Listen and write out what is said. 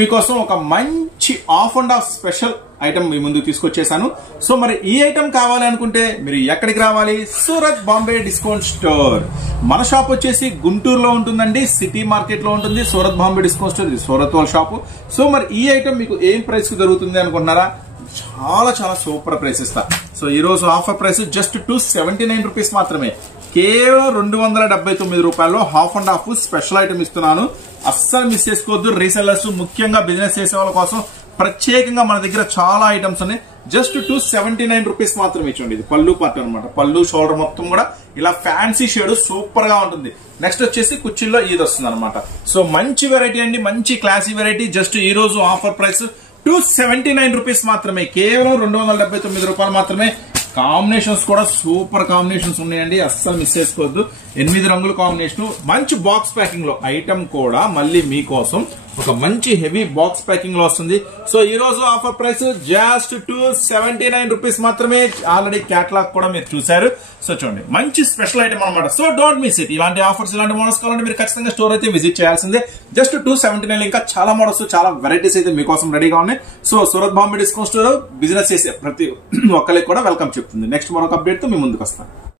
మీకోసం ఒక మంచి half and half special item మీ ముందుకు తీసుకొచ్చేసాను. సో మరి ఈ ఐటమ్ కావాలి అనుకుంటే మీరు ఎక్కడికి రావాలి? Surat Bombay discount store. మన షాప్ వచ్చేసి గుంటూరులో ఉంటుందండి, సిటీ మార్కెట్ లో ఉంటుంది. సూరత్ బాంబే డిస్కౌంట్ స్టోర్, ఇది సూరత్ వాళ్ళ షాపు. సో మరి ఈ ఐటమ్ మీకు ఏం ప్రైస్ కు దొరుకుతుంది అనుకుంటున్నారా? చాలా చాలా సూపర్ ప్రైస్ ఇస్తా. సో ఈ రోజు ఆఫర్ ప్రైస్ జస్ట్ 279 రూపీస్ మాత్రమే. కేవలం 279 రూపాయల్లో half and half special item ఇస్తున్నాను. అస్సలు మిస్ చేసుకోవద్దు. రీసెల్లర్స్, ముఖ్యంగా బిజినెస్ చేసే వాళ్ళ కోసం ప్రత్యేకంగా మన దగ్గర చాలా ఐటమ్స్ ఉన్నాయి. జస్ట్ 279 రూపీస్ మాత్రమే. చూడండి, ఇది పళ్ళు పార్ట్ అనమాట. పళ్ళు షోల్డర్ మొత్తం కూడా ఇలా ఫ్యాన్సీ షేడ్ సూపర్ గా ఉంటుంది. నెక్స్ట్ వచ్చేసి కుర్చీల్లో ఇది వస్తుంది అనమాట. సో మంచి వెరైటీ అండి, మంచి క్లాసీ వెరైటీ. జస్ట్ ఈ రోజు ఆఫర్ ప్రైస్ 279 రూపీస్ మాత్రమే. కేవలం 279 రూపాయలు మాత్రమే. కాంబినేషన్స్ కూడా సూపర్ కాంబినేషన్స్ ఉన్నాయండి, అస్సలు మిస్ చేసుకోవద్దు. 8 రంగుల కాంబినేషన్, మంచి బాక్స్ ప్యాకింగ్ లో ఐటమ్ కూడా మళ్ళీ మీకోసం ఒక మంచి హెవీ బాక్స్ ప్యాకింగ్ లో వస్తుంది. సో ఈ రోజు ఆఫర్ ప్రైస్ జస్ట్ 279 రూపీస్ మాత్రమే. ఆల్రెడీ క్యాటలాగ్ కూడా మీరు చూసారు. సో చూడండి, మంచి స్పెషల్ ఐటమ్ అనమాట. So don't miss it. ఇలాంటి ఆఫర్స్, ఇలాంటి మోడల్స్ కావాలంటే మీరు ఖచ్చితంగా స్టోర్ అయితే విజిట్ చేయాల్సిందే. జస్ట్ 279. ఇంకా చాలా మోడల్స్, చాలా వెరైటీస్ అయితే మీకోసం రెడీగా ఉన్నాయి. So Surat Bombay discount store business చేసే ప్రతి ఒక్కరికి కూడా వెల్కమ్ చెప్తుంది. నెక్స్ట్ మరొక అప్డేట్ తో మీ ముందుకు వస్తాను.